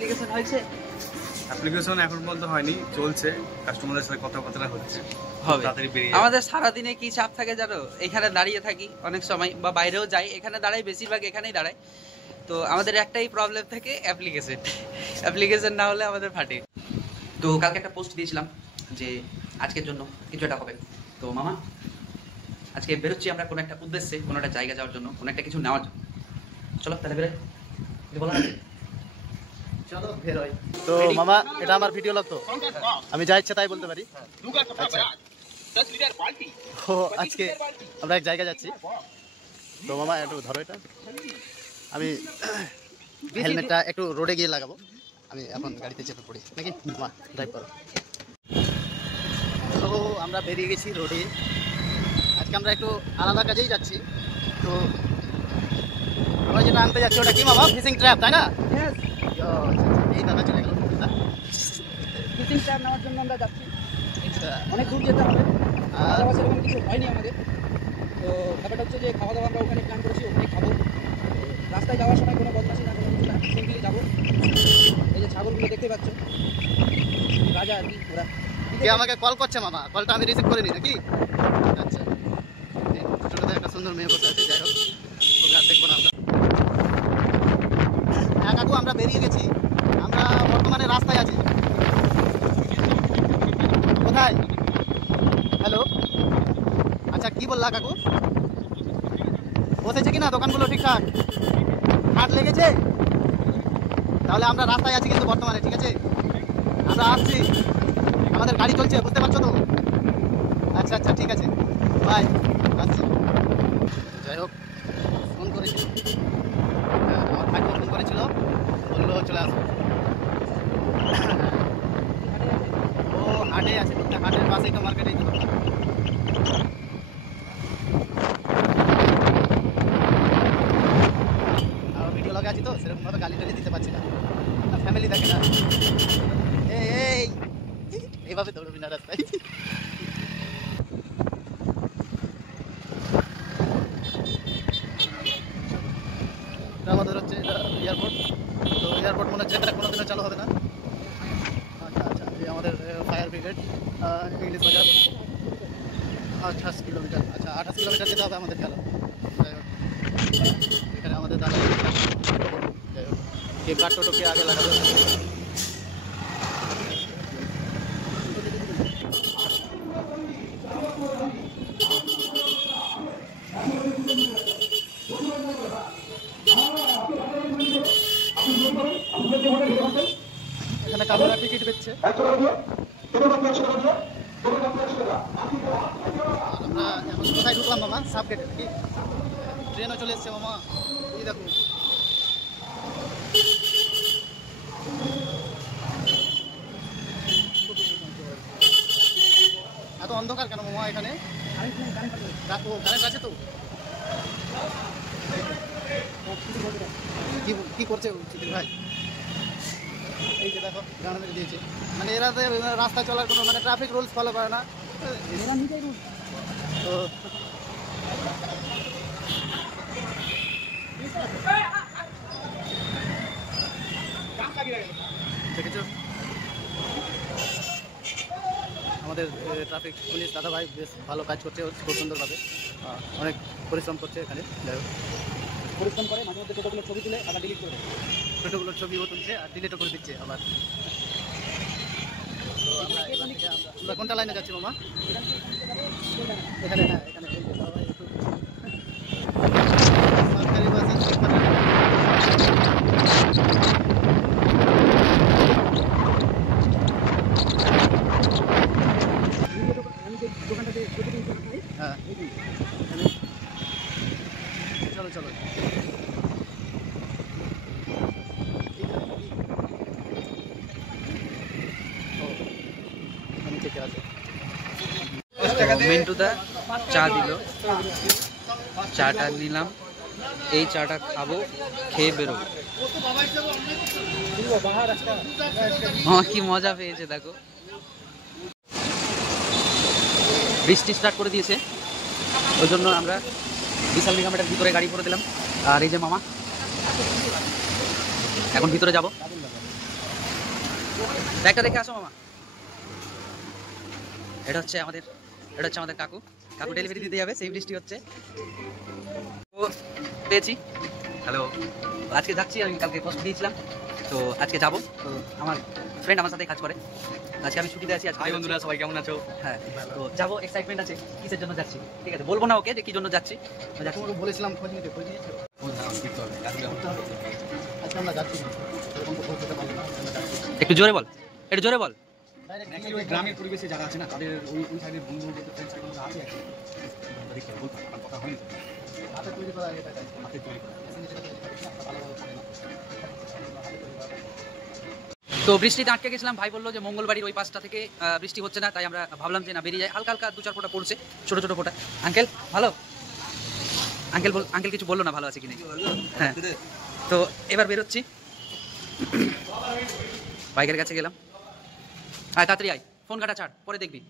Application হয়েছে? Application এখন পর্যন্ত হয়নি, চলছে, কাস্টমারদের সাথে কথাবার্তা হচ্ছে, হবে। তাড়াতাড়ি বেরিয়ে আমাদের সারাদিনে কি চাপ থাকে জানো, এখানে দাঁড়িয়ে থাকি অনেক সময় বা বাইরেও যাই, এখানে দাঁড়াই, বেশিরভাগ এখানেই দাঁড়াই। তো আমাদের একটাই প্রবলেম থাকে, অ্যাপ্লিকেশন না হলে আমাদের ফাটে। তো কালকে একটা পোস্ট দিয়েছিলাম যে আজকের জন্য কিছু একটা হবে। তো মামা আজকে বেরোচ্ছি আমরা কোনো একটা উদ্দেশ্যে, কোনো একটা জায়গা যাওয়ার জন্য, কোনো একটা কিছু নেওয়ার জন্য। চলো তাহলে বেরোই, কিছু বলার আছে? চলো বেরোই। তো মামা এটা আমার ভিডিও লাগতো, আমি যা ইচ্ছে তাই বলতে পারি। আচ্ছা, তো আজকে আমরা এক জায়গায় যাচ্ছি। তো মামা একটু ধরো এটা, আমি হেলমেটটা একটু রোডে গিয়ে লাগাবো। আমি এখন গাড়িতে চেপে পড়ি নাকি, মামা ড্রাইভ করো। তো আমরা বেরিয়ে গেছি রোডে, আজকে আমরা একটু আলাদা কাজেই যাচ্ছি। তো আমরা যেটা আনতে যাচ্ছি ওটা কি মামা, ফিশিং ট্র্যাপ, তাই না? এই দাদা চলে গেল। ফিশিং ট্র্যাপ নেওয়ার জন্য আমরা যাচ্ছি, অনেক দূর যেতে হবে, খাওয়া সেরকম কিছু হয়নি আমাদের। তো ব্যাপারটা হচ্ছে যে খাওয়া দাওয়া আমরা ওখানে প্ল্যান করেছি, ওখানে খাবো। রাস্তায় যাওয়ার সময় কোনো বদমাশি না, কোনো কিছু না, সিম্পলি যাবো। এই যে ছাগলগুলো দেখতে পাচ্ছ, রাজা আর কি, ওরা। কে আমাকে কল করছে মামা, কলটা আমি রিসিভ করিনি নাকি? আচ্ছা, ছোটতে একটা সুন্দর মেয়ে বসে আছে, যাই হোক ওকে আর দেখবো না আমরা। হ্যাঁ কাকু, আমরা বেরিয়ে গেছি, আমরা বর্তমানে রাস্তায় আছি। কোথায়? হ্যালো, আচ্ছা কি বললা কাকু, বসেছে কিনা দোকানগুলো ঠিকঠাক, হাট লেগেছে? তাহলে আমরা রাস্তায় আছি কিন্তু বর্তমানে, ঠিক আছে? আমরা আসছি, আমাদের গাড়ি চলছে, বুঝতে পারছো তো? আচ্ছা আচ্ছা ঠিক আছে, বাই, আসছি। যাই হোক, ফোন করেছিল, আমার ভাইকে ফোন করেছিল, বললো চলে আসো। ও হাটে আছে, হাটের পাশেই তো মার্কেটেই তো। আর ভিডিও লগে আছি তো, সেরকমভাবে গালি টালি দিতে পারছি না, ফ্যামিলি থাকে না। এই এইভাবে দৌড়বি না রাস্তায়। আমাদের হচ্ছে এয়ারপোর্ট, তো এয়ারপোর্ট মনে হচ্ছে এটা কোনোদিনও চালু হবে না। আচ্ছা আচ্ছা, এই আমাদের ফায়ার ব্রিগেড, ইংলিশ বাজার, 28 কিলোমিটার। আচ্ছা 28 কিলোমিটার যেতে হবে আমাদের গেল। যাই হোক, এখানে আমাদের দাদা, যাই হোক কে কার টোটোকে আগে লাগাবে। এখানে কামরা টিকিট বেচছে, আমরা এখন কোথায় ঢুকলাম মামা? সাব গেটে নাকি? ট্রেনও চলে এসছে মামা, এই দেখো। এত অন্ধকার কেন মামা এখানে? কারেন্ট আছে তো? কি করছে সুধীর ভাই? এই যে দেখো গান মেরে দিয়েছে, মানে এরা তো রাস্তা চলার কোনো মানে ট্রাফিক রুলস ফলো করে না। তো দেখেছো আমাদের ট্রাফিক পুলিশ দাদা ভাই বেশ ভালো কাজ করছে, খুব সুন্দরভাবে, অনেক পরিশ্রম করছে এখানে। যাই হোক, পরিশ্রম করে মাঝে মধ্যে টোটোগুলো ছবি তুলে আবার ডিলিট করে দেয়। ছোটোগুলোর ছবিও তুলছে আর ডিলিটও করে দিচ্ছে আবার। তো আমরা এখান থেকে আমরা কোনটা লাইনে যাচ্ছি মামা? এখানে, হ্যাঁ এখানে সরকারি বাসে হ্যাঁ, চলো চলো। মিন্টুদা চা দিল, চাটা নিলাম, এই চাটা খাবো, খেয়ে বেরোবো। কি মজা পেয়েছে দেখো, বৃষ্টি স্টার্ট করে দিয়েছে, ওই জন্য আমরা বিশাল মেগামেটার ভিতরে গাড়ি করে দিলাম। আর এই যে মামা, এখন ভিতরে যাব, ব্যাগটা দেখে আসো মামা। এটা হচ্ছে আমাদের কাকু ডেলিভারি দিতে যাবে, সেই বৃষ্টি হচ্ছে। ও পেয়েছি। হ্যালো। আজকে যাচ্ছি, আমি কালকে পোস্ট দিয়েছিলাম, তো আজকে যাবো। তো আমার ফ্রেন্ড আমার সাথে কাজ করে, আজকে আমি ছুটিতে আছি। আজকে হাই বন্ধুরা, সবাই কেমন আছো? হ্যাঁ, তো যাবো, এক্সাইটমেন্ট আছে কিসের জন্য যাচ্ছি। ঠিক আছে, বলবো না ওকে যে কি জন্য যাচ্ছি। তোমাকে বলেছিলাম খোঁজ নিয়েছো? আজকে আমরা যাচ্ছি না, এরকম তো খোঁজ নিতে পারবো না, আমরা যাচ্ছি। একটু জোরে বল, একটু জোরে বল। Actually ওই গ্রামের পরিবেশে যারা আছে না, তাদের ওই সাইডের বন্ধু ফ্রেন্ডস আছে আর কি। দেখতে বলতে আমার কথা হয়নি। হাতে তৈরি করা এটা চাই, হাতে তৈরি করা। ভালোভাবে করে না। তো বৃষ্টিতে আটকে গেছিলাম, ভাই বললো যে মঙ্গলবাড়ির ওই পাশটা থেকে বৃষ্টি হচ্ছে না, তাই আমরা ভাবলাম যে না বেরিয়ে যায়। হালকা হালকা 2-4 ফোঁটা পড়ছে, ছোট ছোট ফোঁটা। আঙ্কেল ভালো? আঙ্কেল কিছু বললো না ভালো আছে কিনা। হ্যাঁ, তো এবার বেরোচ্ছি, বাইকের কাছে গেলাম। আয় তাড়াতাড়ি আয়, ফোন কাটা ছাড়, পরে দেখবি।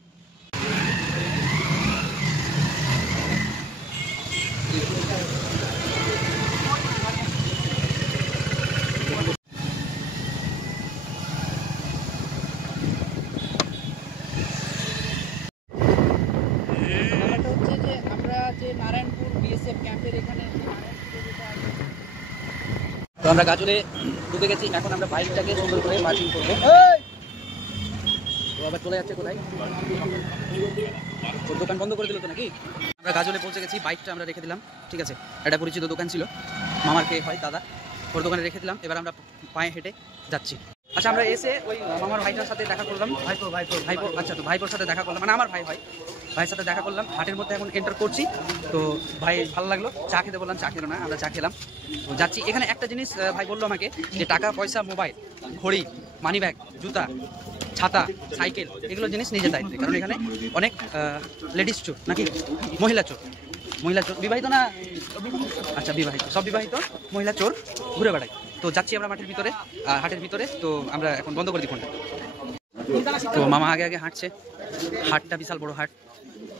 ব্যাপারটা হচ্ছে যে আমরা যে নারায়ণপুর বিএসএফ ক্যাম্পের এখানে, তো আমরা গাজলে ঢুকে গেছি। এখন আমরা বাইকটাকে সুন্দর করে পার্কিং করবো। তো আবার চলে যাচ্ছে কোথায়? ওর দোকান বন্ধ করে দিল তো নাকি? আমরা গাজলে পৌঁছে গেছি, বাইকটা আমরা রেখে দিলাম। ঠিক আছে, একটা পরিচিত দোকান ছিল, মামার কে হয় দাদা, ওর দোকানে রেখে দিলাম। এবার আমরা পায়ে হেঁটে যাচ্ছি। আচ্ছা, আমরা এসে ওই মামার ভাইটার সাথে দেখা করলাম। ভাইপো, আচ্ছা, তো ভাইপোর সাথে দেখা করলাম, মানে আমার ভাই হয়, ভাইয়ের সাথে দেখা করলাম। হাটের মধ্যে এখন এন্টার করছি। তো ভাই ভালো লাগলো, চা খেতে বললাম, চা খেলো না, আমরা চা খেলাম। তো যাচ্ছি। এখানে একটা জিনিস ভাই বললো আমাকে, যে টাকা পয়সা, মোবাইল, ঘড়ি, মানি ব্যাগ, জুতা, ছাতা, সাইকেল, এগুলো জিনিস নিজের দায়িত্বে। কারণ এখানে অনেক লেডিস চোর, নাকি মহিলা চোর, বিবাহিত না? আচ্ছা, বিবাহিত, সব বিবাহিত মহিলা চোর ঘুরে বেড়ায়। তো যাচ্ছি আমরা মাঠের ভিতরে, হাটের ভিতরে। তো আমরা এখন বন্ধ করে দিই ফোনটা। তো মামা আগে আগে হাঁটছে, হাটটা বিশাল বড় হাট,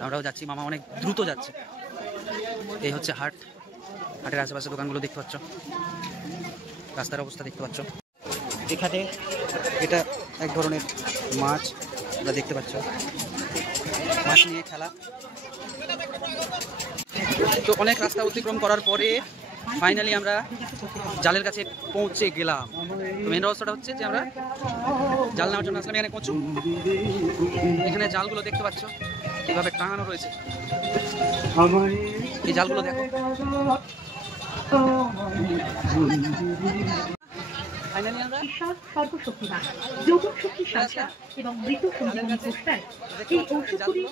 আমরাও যাচ্ছি। মামা অনেক দ্রুত যাচ্ছে। এই হচ্ছে হাট, হাটের আশেপাশে দোকানগুলো দেখতে পাচ্ছ, রাস্তার অবস্থা দেখতে পাচ্ছ। এখানে এটা এক ধরনের মাছ, আমরা দেখতে পাচ্ছ, মাছ নিয়ে খেলা। তো অনেক রাস্তা অতিক্রম করার পরে ফাইনালি আমরা জালের কাছে পৌঁছে গেলাম। তো মেন রাস্তাটা হচ্ছে যে আমরা জাল নেওয়ার জন্য আসলাম। এখানে কচু, এখানে জালগুলো দেখতে পাচ্ছ এভাবে টাঙানো রয়েছে। এই জালগুলো দেখো। ফাইনালি আমরা সর্বশক্তিমান যৌবন শক্তি সংস্থা এবং মৃত সঞ্জীবনী পোস্টার এই ঔষধগুলি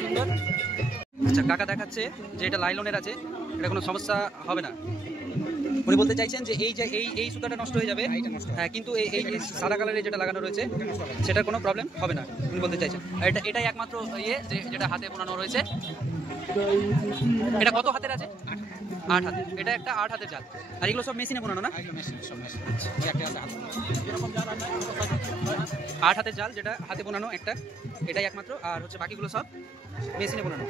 সুন্দর। আচ্ছা, কাকা দেখাচ্ছে যে এটা লাইলনের আছে, এটা কোনো সমস্যা হবে না। উনি বলতে চাইছেন যে এই সুতাটা নষ্ট হয়ে যাবে, হ্যাঁ, কিন্তু এই সাদা কালারের যেটা লাগানো রয়েছে সেটার কোনো প্রবলেম হবে না, উনি বলতে চাইছেন। এটাই একমাত্র ইয়ে যেটা হাতে বোনানো রয়েছে। এটা কত হাতের আছে? 8 হাতের। এটা একটা 8 হাতের জাল। আর এগুলো সব মেশিনে বোনানো না? 8 হাতের জাল যেটা হাতে বোনানো একটা, এটাই একমাত্র। আর হচ্ছে বাকিগুলো সব মেশিনে বোনানো।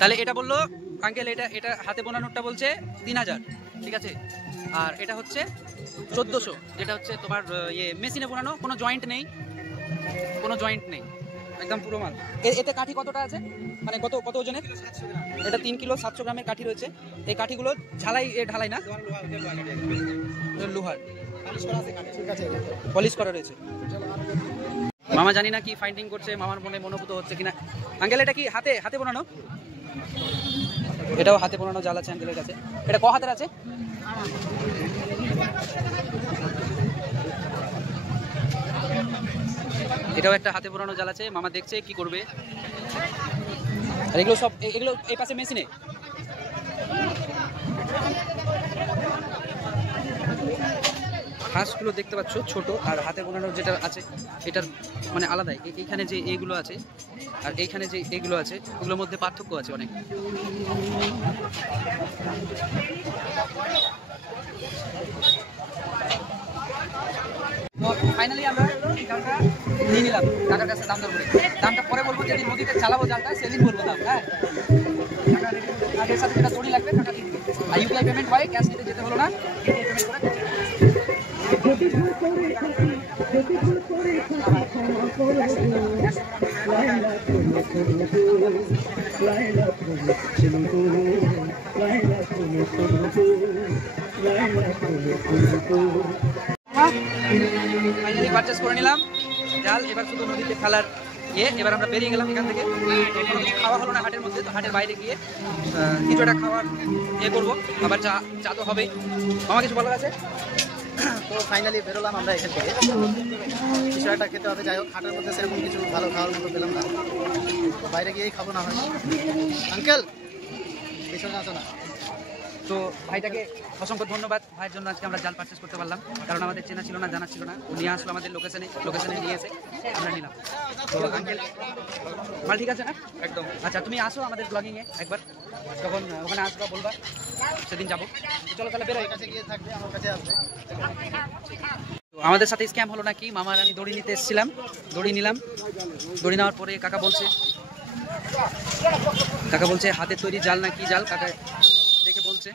তাহলে এটা বললো আঙ্কেল, এটা হাতে বোনানোরটা বলছে 3000, ঠিক আছে। আর এটা হচ্ছে 1400, যেটা হচ্ছে তোমার ইয়ে মেশিনে বোনানো, কোনো জয়েন্ট নেই, একদম পুরো মাল। এতে কাঠি কতটা আছে, মানে কত ওজনের? এটা 3 কিলো 700 গ্রামের কাঠি রয়েছে। এই কাঠিগুলো ঢালাই না, লোহার পলিশ করা রয়েছে। মামা জানি না কি ফাইন্ডিং করছে, মামার মনে মনোভূত হচ্ছে কিনা। আঙ্কেল, এটা কি হাতে বোনানো? এটাও হাতে বোনানো জাল আছে আঙ্কেলের কাছে। এটা ক হাতের আছে? এটাও একটা হাতে বোনানো জাল আছে। মামা দেখছে কি করবে। আর এগুলো সব এই পাশে মেশিনে। হাঁসগুলো দেখতে পাচ্ছ ছোট, আর হাতে বোনানোর যেটা আছে এটার মানে আলাদাই। এইখানে যে এইগুলো আছে আর এইখানে যে এইগুলো আছে, ওগুলোর মধ্যে পার্থক্য আছে অনেক। তো ফাইনালি আমরা এই জালটা নিয়ে নিলাম কাকার কাছে দাম দর করে। দামটা পরে বলবো, যেদিন নদীতে চালাবো জালটা সেদিন বলবো দাম। হ্যাঁ, কাকার সাথে যেটা দড়ি লাগবে টাকা দিয়ে দিবে। আর ইউপিআই পেমেন্ট হয়, ক্যাশ নিতে যেতে হলো না, ইউপিআই পেমেন্ট করে ফাইনালি পারচেস করে নিলাম জাল। এবার শুধু নদীতে ফেলার এবার আমরা বেরিয়ে গেলাম এখান থেকে। কোনো কিছু খাওয়া হলো না হাটের মধ্যে, তো হাটের বাইরে গিয়ে কিছু একটা খাওয়ার করবো। আবার চা তো হবেই। আমার কিছু বলার আছে? তো ফাইনালি বেরোলাম আমরা এখান থেকে, কিছু একটা খেতে হবে। যাই হোক, হাটের মধ্যে সেরকম কিছু ভালো খাওয়ার মতো পেলাম না, তো বাইরে গিয়েই খাবো না হয়। আঙ্কেল পিছনে আসো না। তো ভাইটাকে অসংখ্য ধন্যবাদ, ভাইয়ের জন্য আজকে আমরা জাল পারচেস করতে পারলাম। কারণ আমাদের চেনা ছিল না, জানা ছিল না, ও নিয়ে আসলো আমাদের লোকেশনে নিয়ে এসে আমরা নিলাম। তো আঙ্কেল মাল ঠিক আছে না? একদম। আচ্ছা, তুমি আসো আমাদের ব্লগিংয়ে একবার, যখন ওখানে আসবা বলবা, সেদিন যাবো। চলো তাহলে বেরোই। কাছে গিয়ে থাকবে, আমার কাছে আসবে। তো আমাদের সাথে স্ক্যাম হলো নাকি, মামার আমি দড়ি নিতে এসেছিলাম, দড়ি নিলাম। দড়ি নেওয়ার পরে কাকা বলছে হাতের তৈরি জাল না কি জাল, কাকা দেখে বলছে।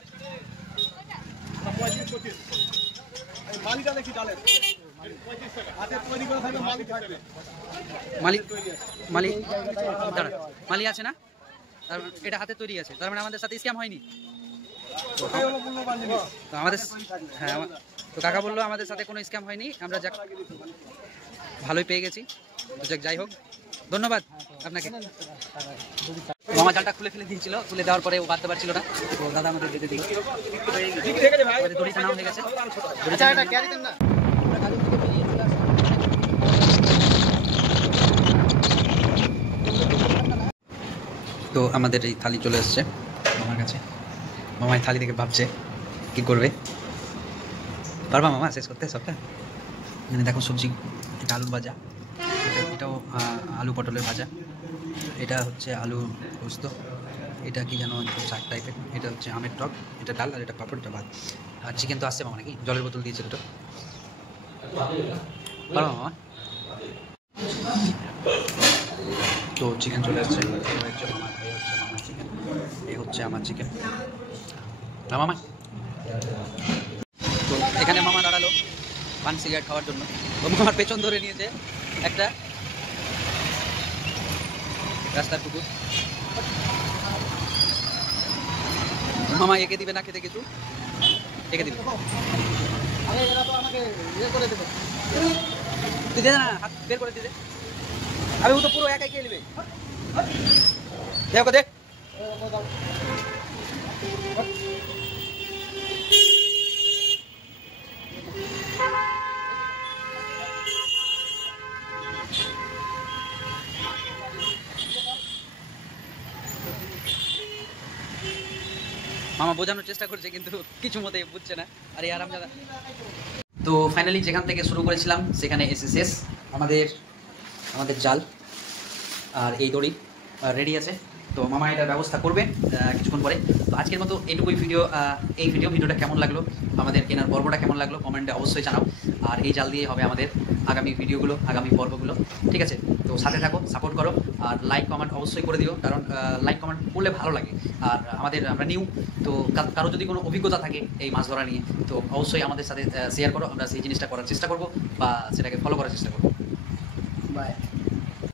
মালি আছে না, এটা হাতে তৈরি আছে, তার মানে আমাদের সাথে স্ক্যাম হয়নি। তো আমাদের তো কাকা বললো আমাদের সাথে কোনো স্ক্যাম হয়নি, আমরা যাক ভালোই পেয়ে গেছি। তো যাক, যাই হোক, ধন্যবাদ আপনাকে। মামা জালটা খুলে ফেলে দিয়েছিল, খুলে দেওয়ার পরে ও বাঁধতে পারছিল না, তো দাদা আমাদের বেঁধে দিল। দড়িটা নাও হয়ে গেছে। তো আমাদের এই থালি চলে এসছে মামার কাছে। মামাই থালি থেকে ভাবছে কি করবে। পারবা মামা শেষ করতে সবটা? মানে দেখো সবজি, এটা আলুর ভাজা, এটাও আলু পটলের ভাজা, এটা হচ্ছে আলু পোস্ত, এটা কি যেন শাক টাইপের, এটা হচ্ছে আমের টক, এটা ডাল, আর এটা পাপড়, এটা ভাত। আর চিকেন তো আসছে মামা নাকি, জলের বোতল দিয়েছে দুটো। পারবা মামা? তো চিকেন চলে আসছে, এই হচ্ছে আমার চিকেন না মামা। তো এখানে মামা দাঁড়ালো পান সিগারেট খাওয়ার জন্য। তো মামার পেছন ধরে নিয়েছে একটা রাস্তার কুকুর। মামা একে দিবে না খেতে কিছু, একে দিবে। তুই দে না, হাত বের করে দিতে। আমি ও তো পুরো একাই খেয়ে নেবে। দেখো দেখ, মামা বোঝানোর চেষ্টা করছে কিন্তু কিছু মতে বুঝছে না। আরে আরামজাদা। তো ফাইনালি যেখান থেকে শুরু করেছিলাম সেখানে এসে শেষ। আমাদের জাল আর এই দড়ি রেডি আছে। তো মামা এটার ব্যবস্থা করবে কিছুক্ষণ পরে। তো আজকের মতো এইটুকুই ভিডিও। এই ভিডিওটা কেমন লাগলো, আমাদের কেনার পর্বটা কেমন লাগলো কমেন্টে অবশ্যই জানাও। আর এই জাল দিয়ে হবে আমাদের আগামী ভিডিওগুলো, আগামী পর্বগুলো। ঠিক আছে, তো সাথে থাকো, সাপোর্ট করো, আর লাইক কমেন্ট অবশ্যই করে দিও, কারণ লাইক কমেন্ট করলে ভালো লাগে। আর আমরা নিউ, তো কারো যদি কোনো অভিজ্ঞতা থাকে এই মাছ ধরা নিয়ে, তো অবশ্যই আমাদের সাথে শেয়ার করো। আমরা সেই জিনিসটা করার চেষ্টা করবো বা সেটাকে ফলো করার চেষ্টা করবো। বাই।